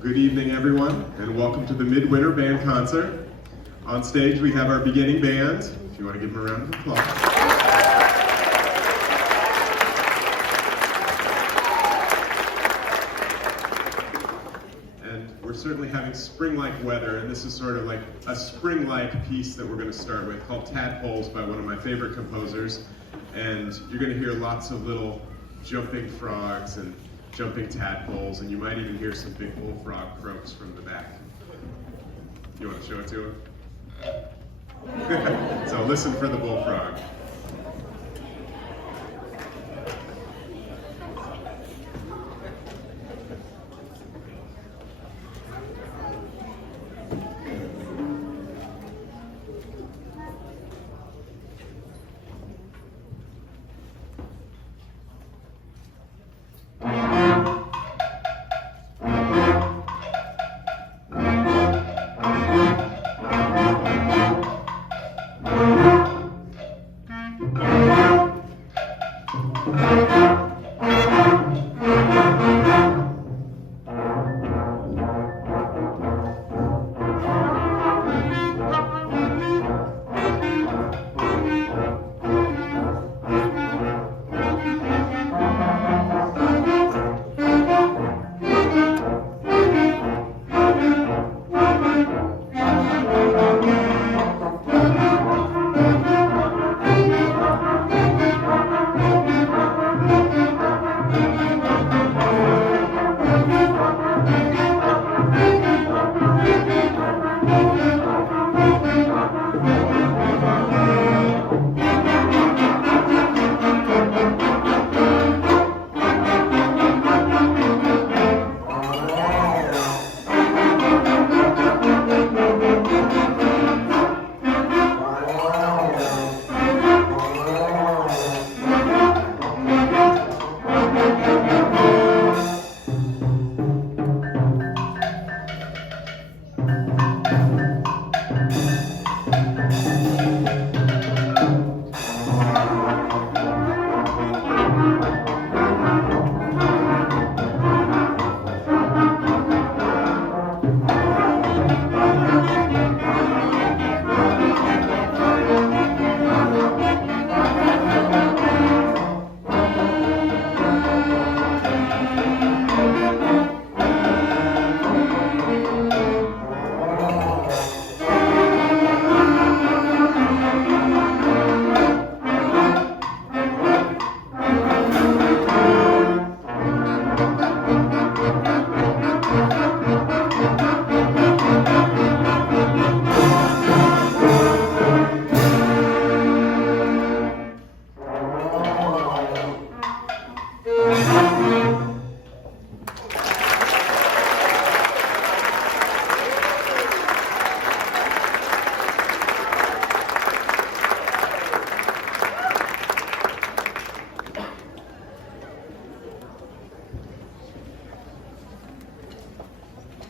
Good evening, everyone, and welcome to the Midwinter Band Concert. On stage, we have our beginning band, if you want to give them a round of applause. And we're certainly having spring-like weather, and this is sort of like a spring-like piece that we're going to start with, called Tadpoles by one of my favorite composers. And you're going to hear lots of little jumping frogs and jumping tadpoles, and you might even hear some big bullfrog croaks from the back. You want to show it to him? So listen for the bullfrog.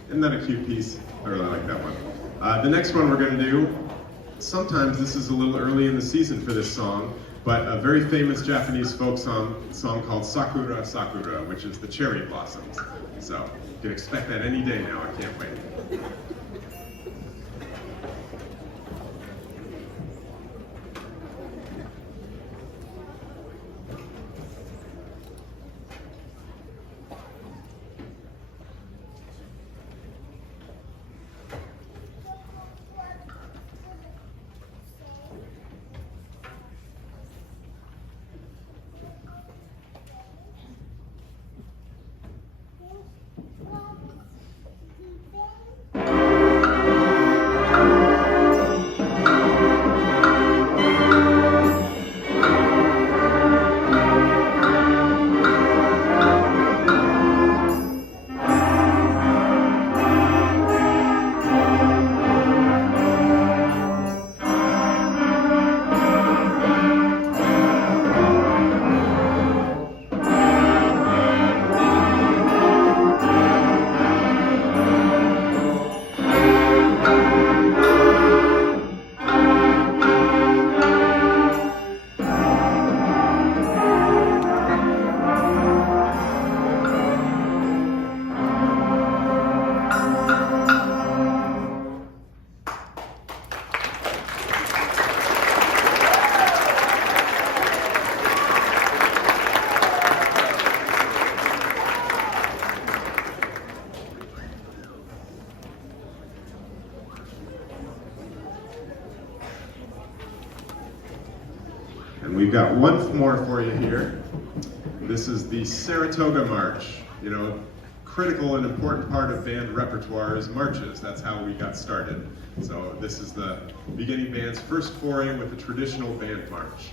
Isn't that a cute piece? I really like that one. The next one we're going to do, sometimes this is a little early in the season for this song, but a very famous Japanese folk song called Sakura Sakura, which is the cherry blossoms. So you can expect that any day now. I can't wait. we've got one more for you here. This is the Saratoga March. You know, critical and important part of band repertoire is marches. That's how we got started. So this is the beginning band's first foray with a traditional band march.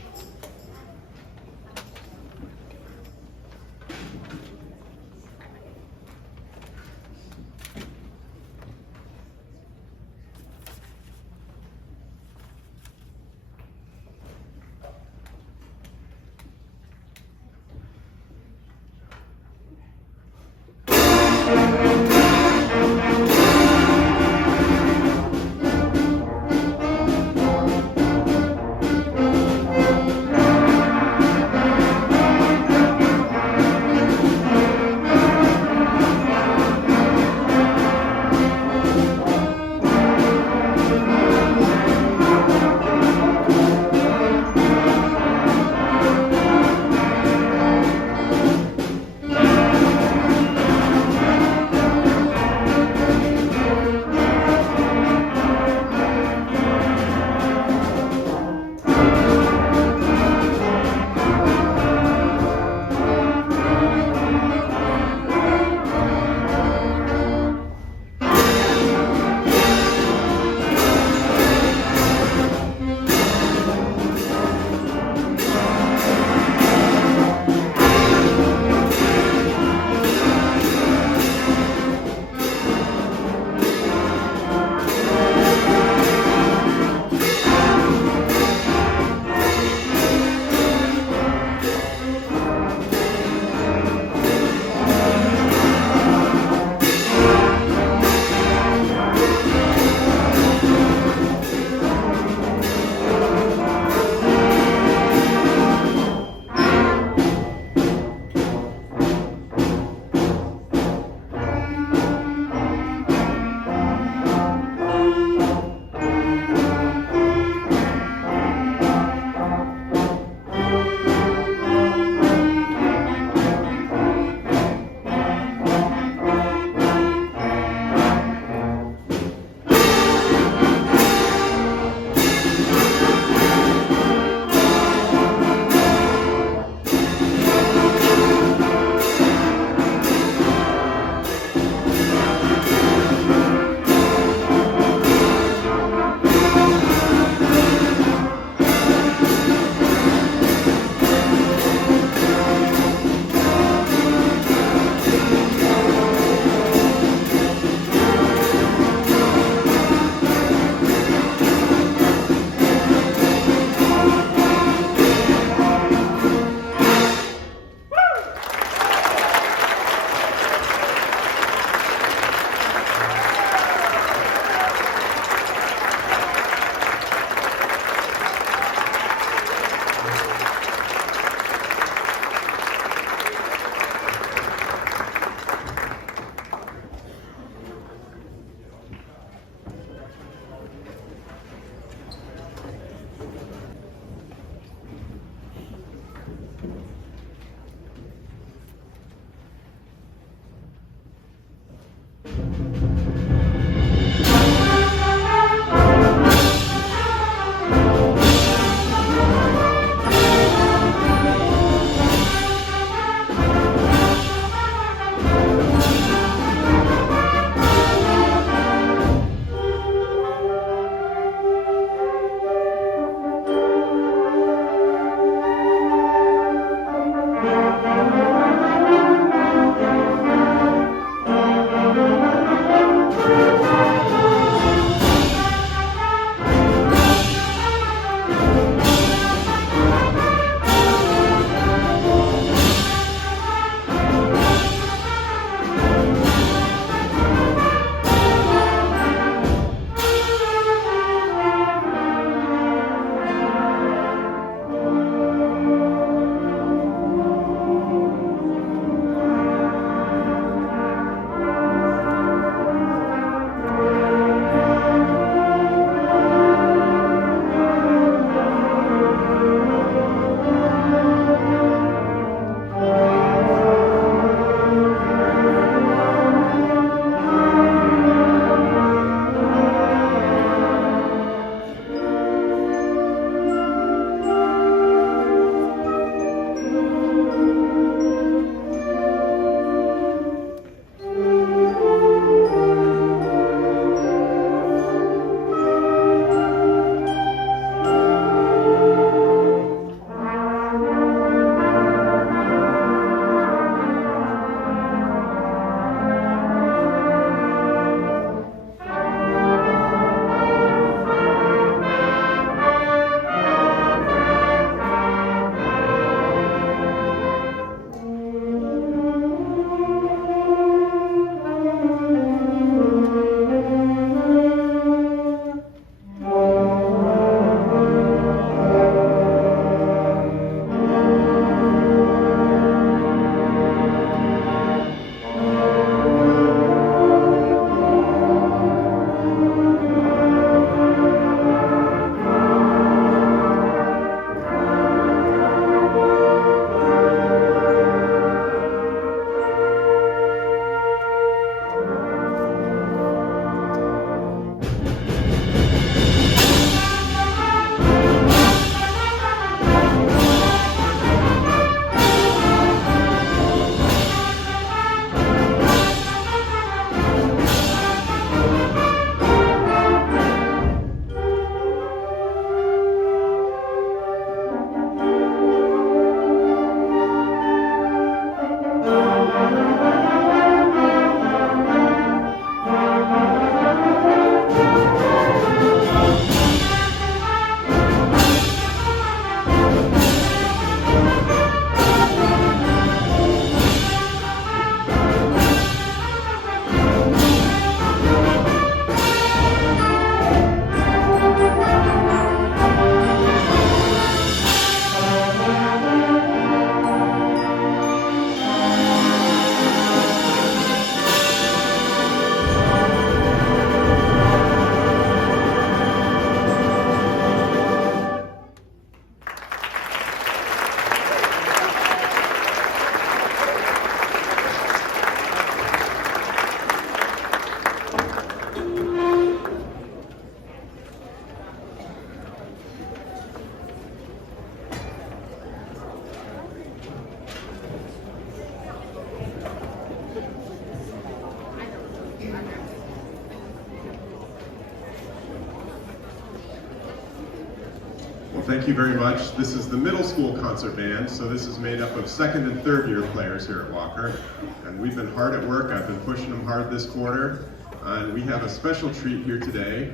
Thank you very much. This is the middle school concert band, so this is made up of second and third year players here at Walker. And we've been hard at work. I've been pushing them hard this quarter. And we have a special treat here today.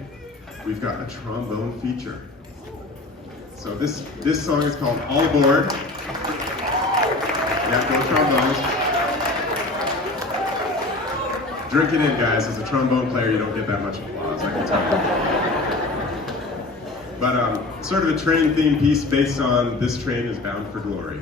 We've got a trombone feature. So this song is called All Aboard. Yeah, go trombones. Drink it in, guys. As a trombone player, you don't get that much applause, I can tell you. But sort of a train theme piece based on This Train is Bound for Glory.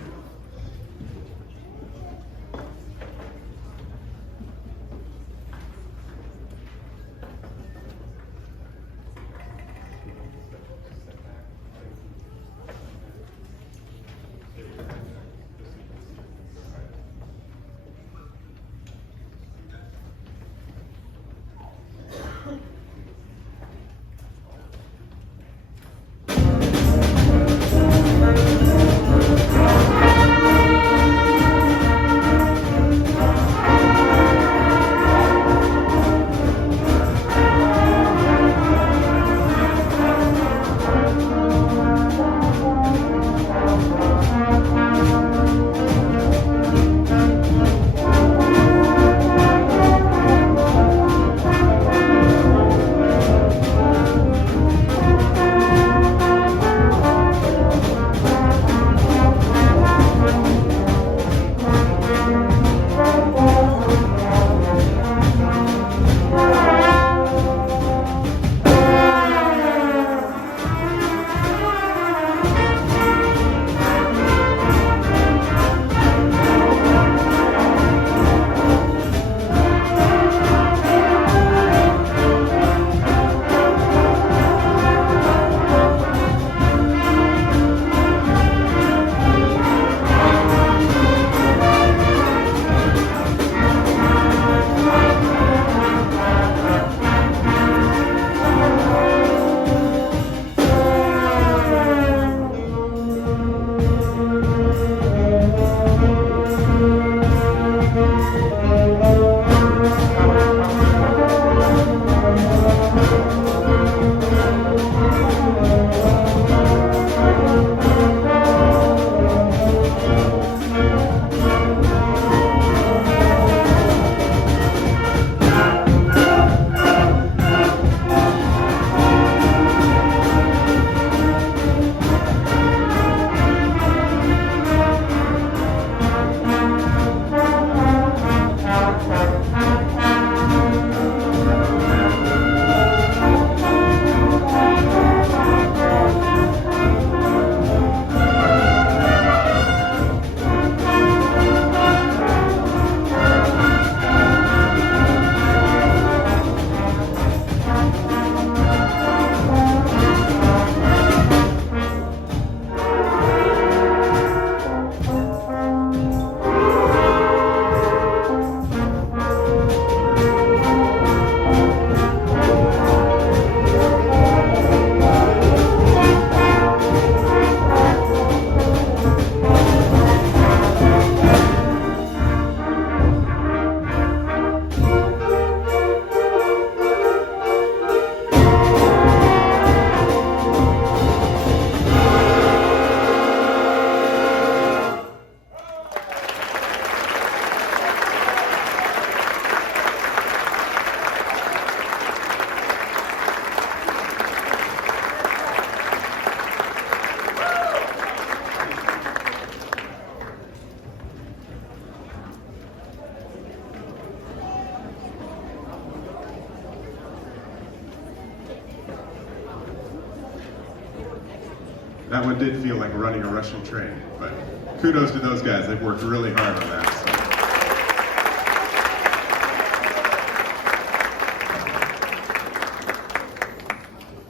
That one did feel like running a Russian train, but kudos to those guys. They've worked really hard on that.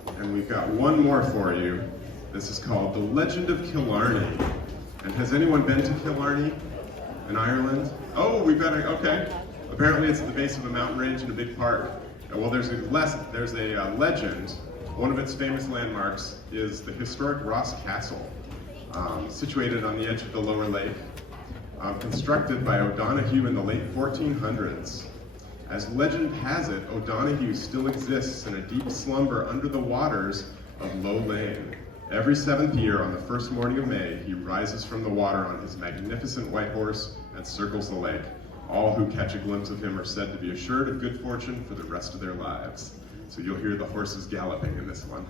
So. And we've got one more for you. This is called The Legend of Killarney. And has anyone been to Killarney in Ireland? Oh, we've got okay. Apparently it's at the base of a mountain range in a big park. Well, there's a legend. One of its famous landmarks is the historic Ross Castle, situated on the edge of the lower lake, constructed by O'Donoghue in the late 1400s. As legend has it, O'Donoghue still exists in a deep slumber under the waters of Low Lane, Every 7th year, on the first morning of May, he rises from the water on his magnificent white horse and circles the lake. All who catch a glimpse of him are said to be assured of good fortune for the rest of their lives. So you'll hear the horses galloping in this one.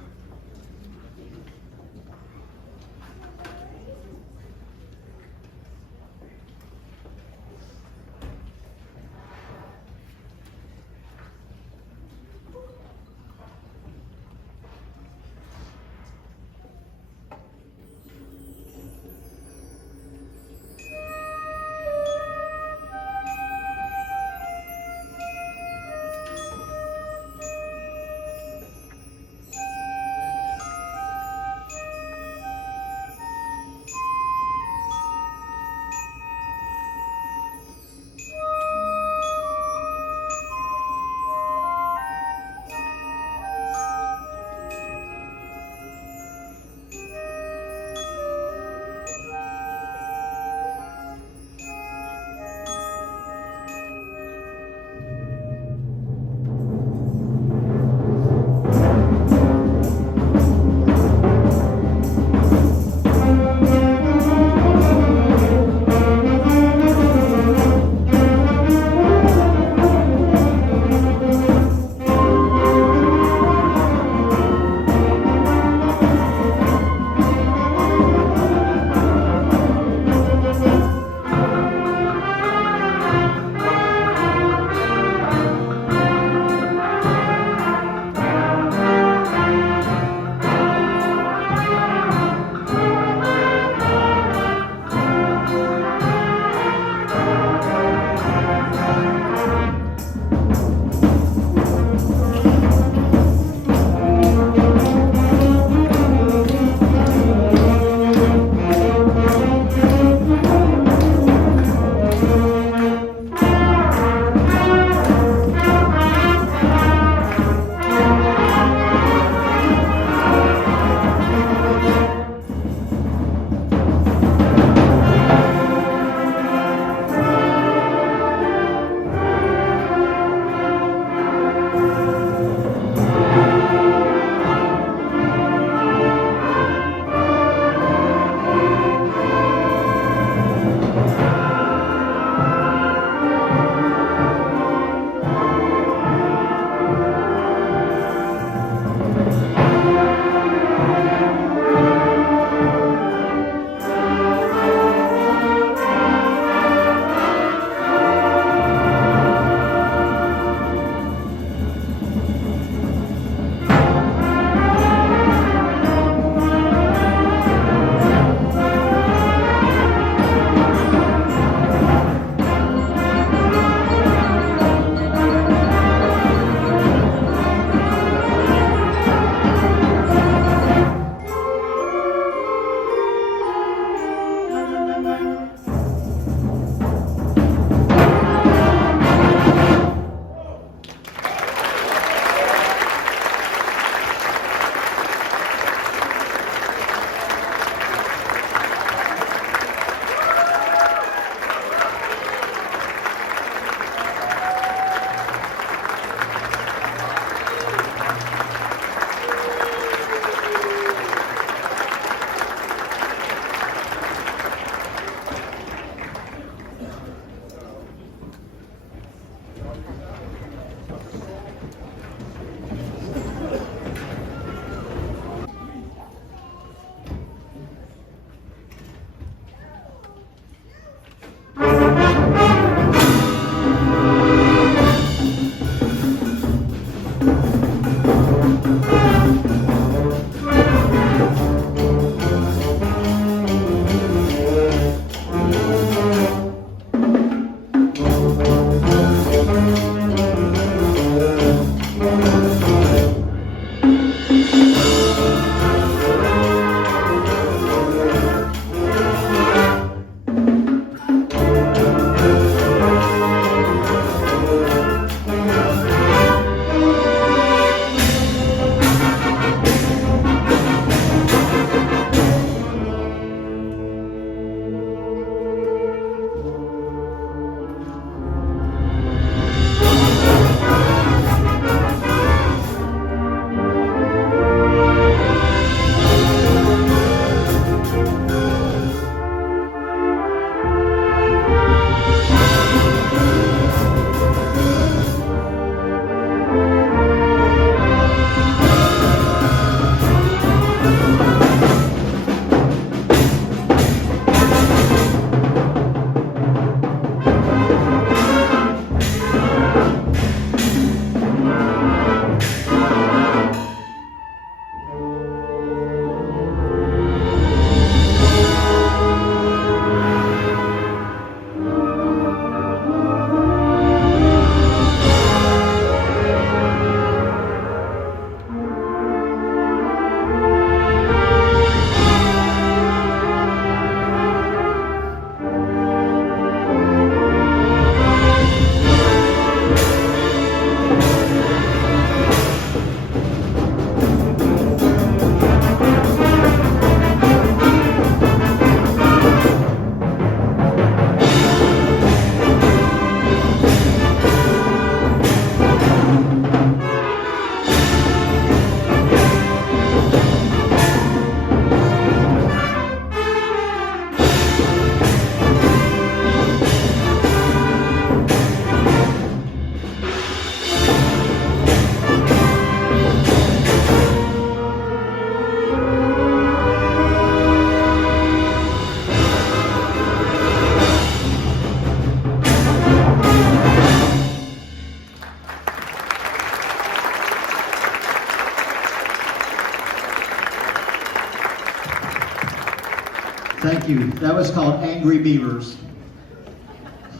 you. That was called Angry Beavers.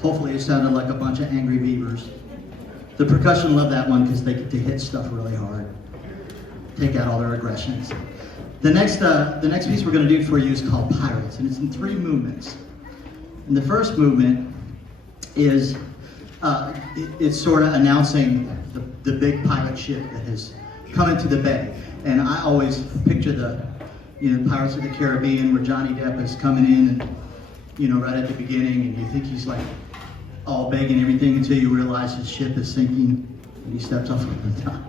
Hopefully it sounded like a bunch of angry beavers. The percussion love that one because they get to hit stuff really hard. Take out all their aggressions. The next piece we're going to do for you is called Pirates, and it's in 3 movements. And the first movement is it's sort of announcing the big pirate ship that has come into the bay. And I always picture the Pirates of the Caribbean where Johnny Depp is coming in and right at the beginning, and you think he's like all big and everything until you realize his ship is sinking and he steps off of the top.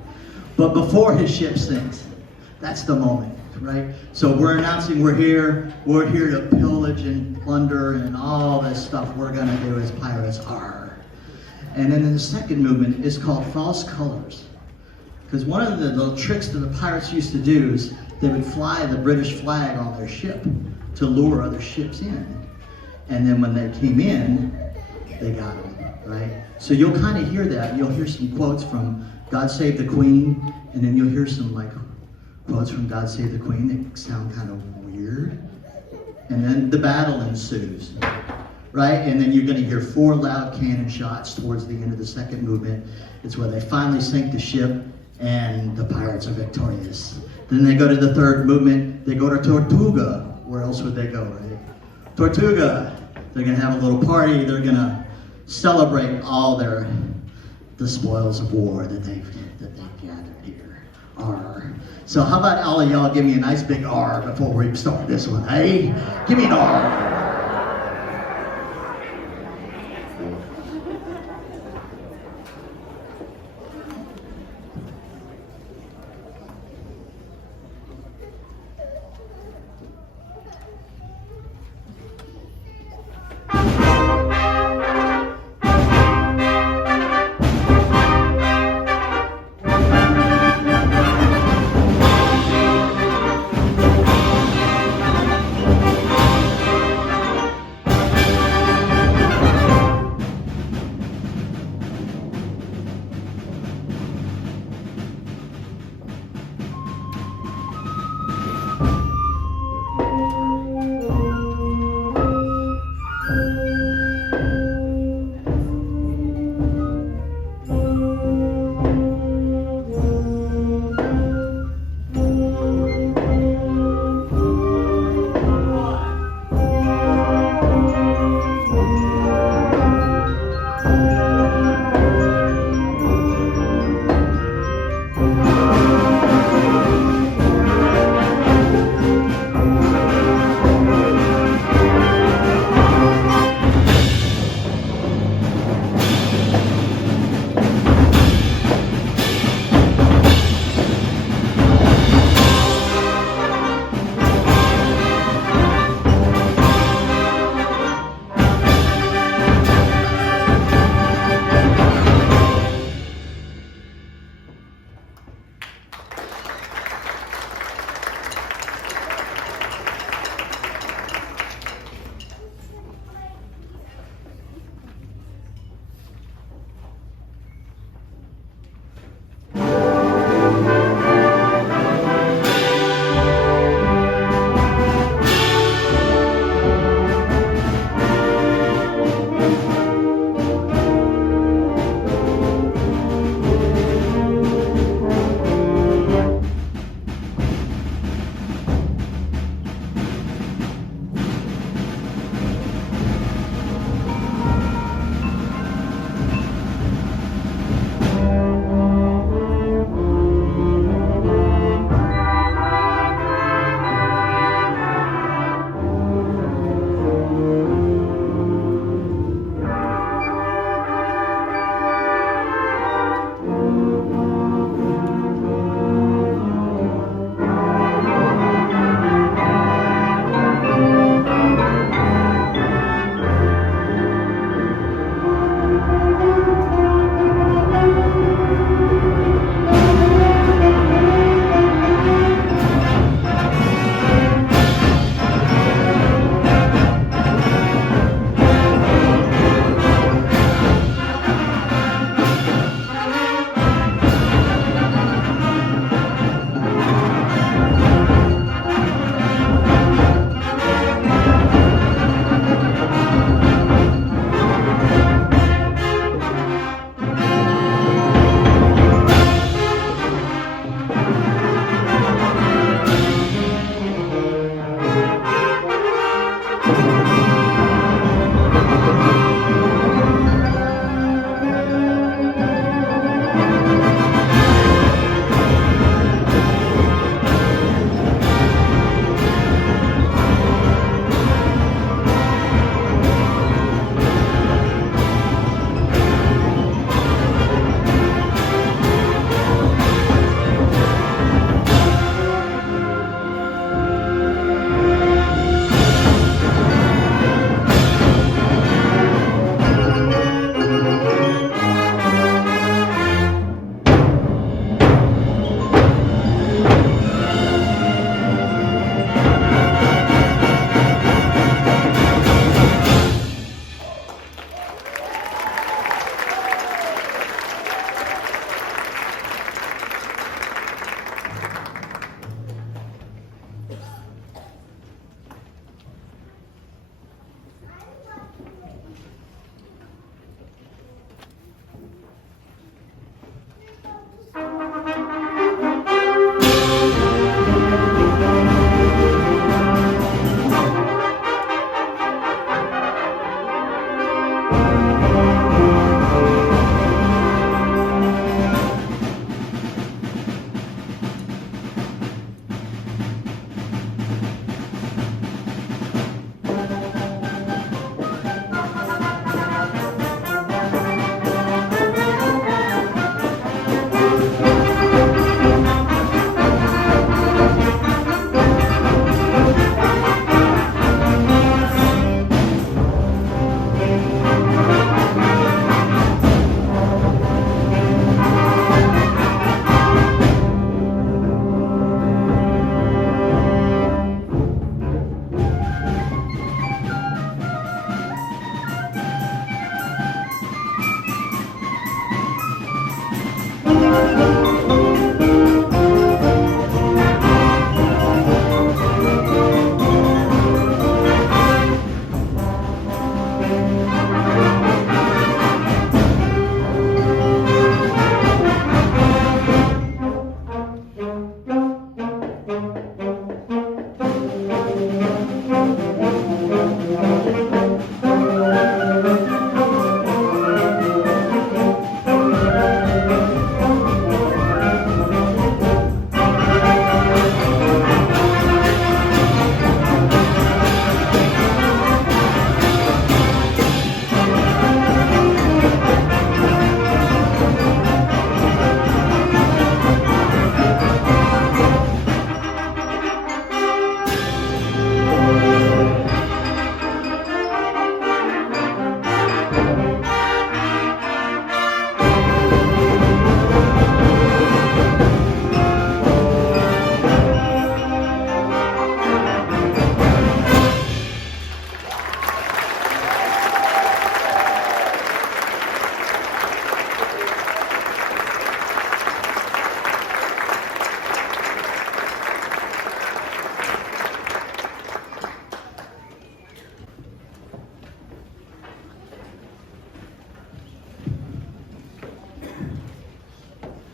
But before his ship sinks, that's the moment, right? So we're announcing we're here to pillage and plunder and all this stuff we're gonna do as pirates are. And then in the second movement is called False Colors. Because one of the little tricks that the pirates used to do is they would fly the British flag on their ship to lure other ships in. And then when they came in, they got them, right? So you'll kind of hear that. You'll hear some quotes from God Save the Queen, and then you'll hear some quotes from God Save the Queen that sound kind of weird. And then the battle ensues, right? And then you're going to hear 4 loud cannon shots towards the end of the second movement. It's where they finally sink the ship, and the pirates are victorious. Then they go to the third movement. They go to Tortuga. Where else would they go, right? Tortuga. They're going to have a little party. They're going to celebrate all the spoils of war that they've gathered here. R. So how about all of y'all give me a nice big R before we start this one, eh? Give me an R.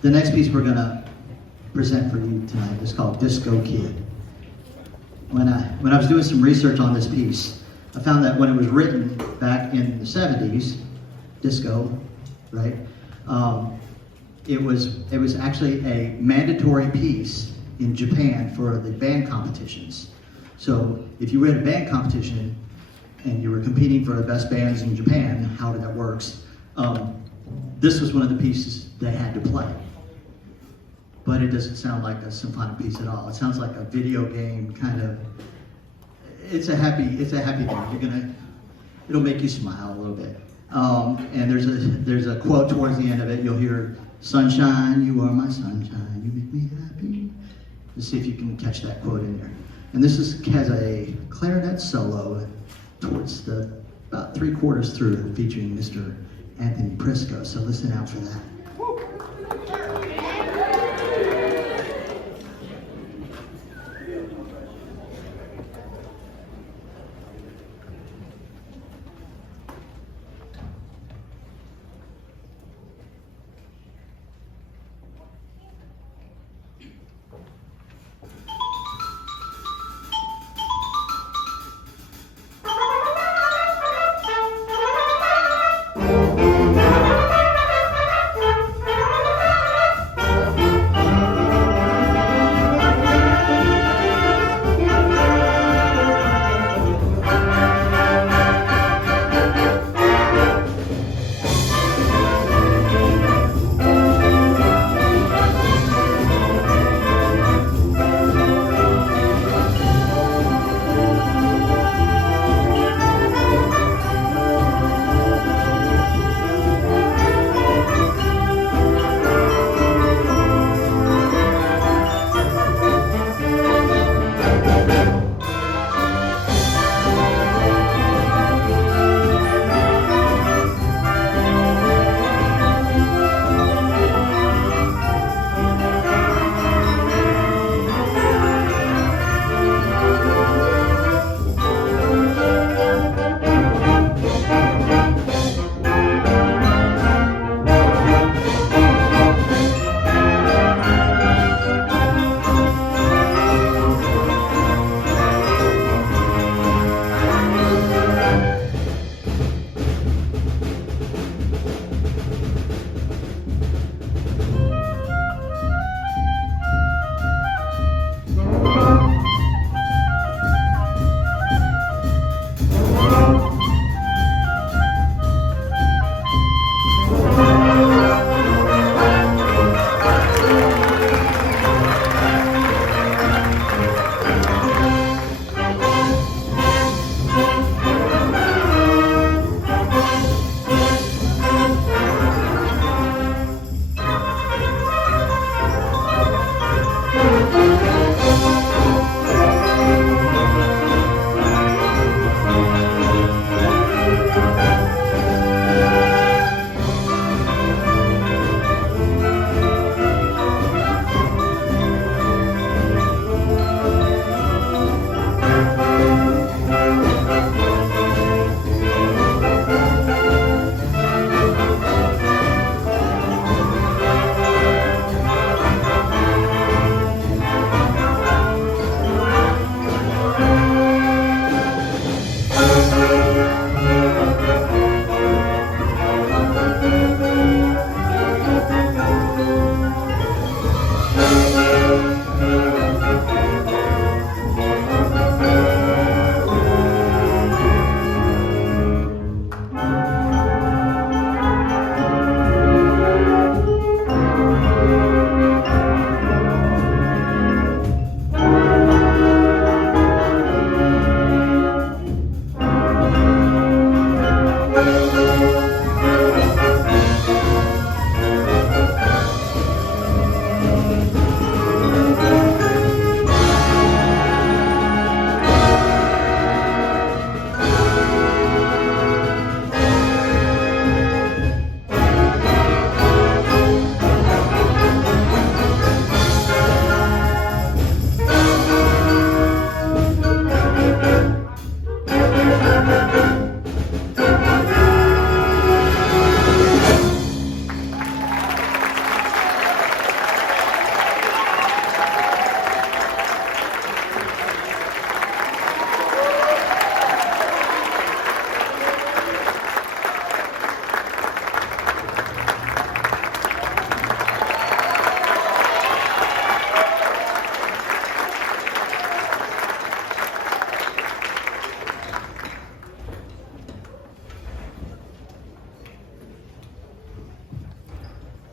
The next piece we're gonna present for you tonight is called Disco Kid. When I was doing some research on this piece, I found that when it was written back in the 70s, disco, right? It was actually a mandatory piece in Japan for the band competitions. So if you were at a band competition and you were competing for the best bands in Japan, how that works, this was one of the pieces they had to play. But it doesn't sound like a symphonic piece at all. It sounds like a video game kind of. It's a happy thing. It'll make you smile a little bit. And there's a quote towards the end of it. You'll hear, "Sunshine, you are my sunshine. You make me happy." Let's see if you can catch that quote in there. And this has a clarinet solo towards about 3/4 through, featuring Mr. Anthony Prisco. So listen out for that.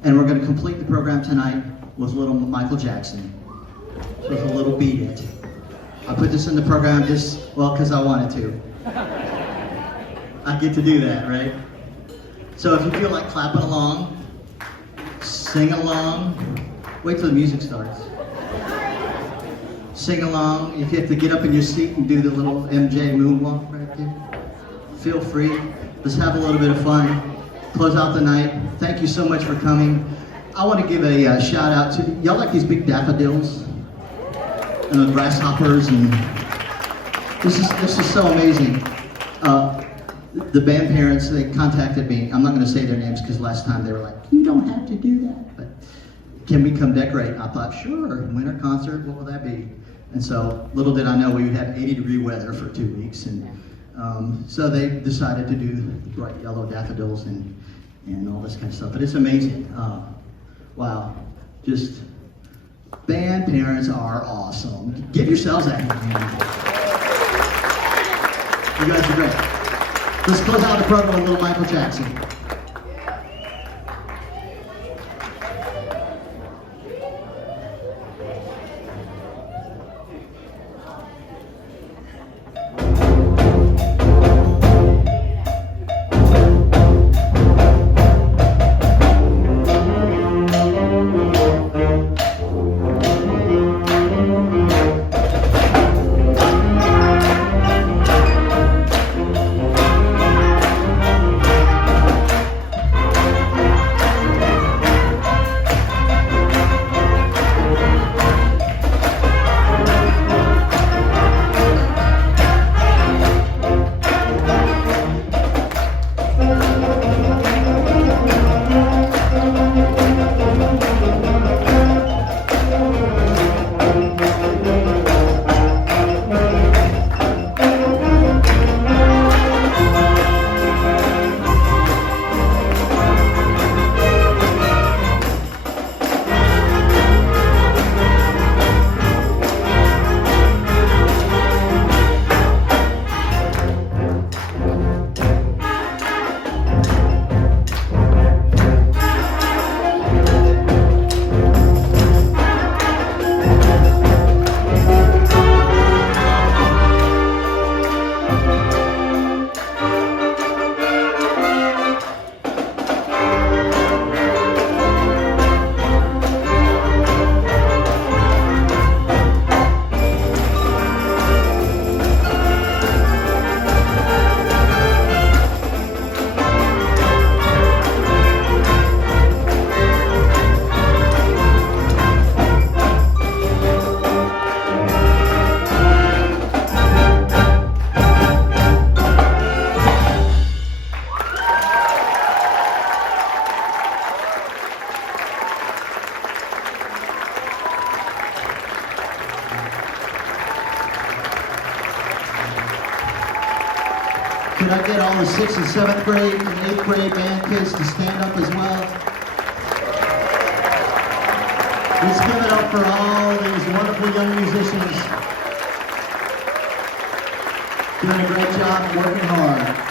And we're going to complete the program tonight with a little Michael Jackson, with a little Beat It. I put this in the program just, well, because I wanted to. I get to do that, right? So if you feel like clapping along, sing along, wait till the music starts. Sing along. If you have to get up in your seat and do the little MJ moonwalk right there, feel free. Let's have a little bit of fun. Close out the night. Thank you so much for coming. I want to give a shout out to, y'all like these big daffodils? And the grasshoppers, and this is so amazing. The band parents, they contacted me. I'm not going to say their names because last time they were like, you don't have to do that, but can we come decorate? And I thought, sure, winter concert, what will that be? And so little did I know we would have 80-degree weather for 2 weeks, and so they decided to do bright yellow daffodils and all this kind of stuff. But it's amazing. Wow, just band parents are awesome. Give yourselves a hand. You guys are great. Let's close out the program with a little Michael Jackson. Could I get all the 6th and 7th grade and 8th grade band kids to stand up as well? Let's give it up for all these wonderful young musicians doing a great job, working hard.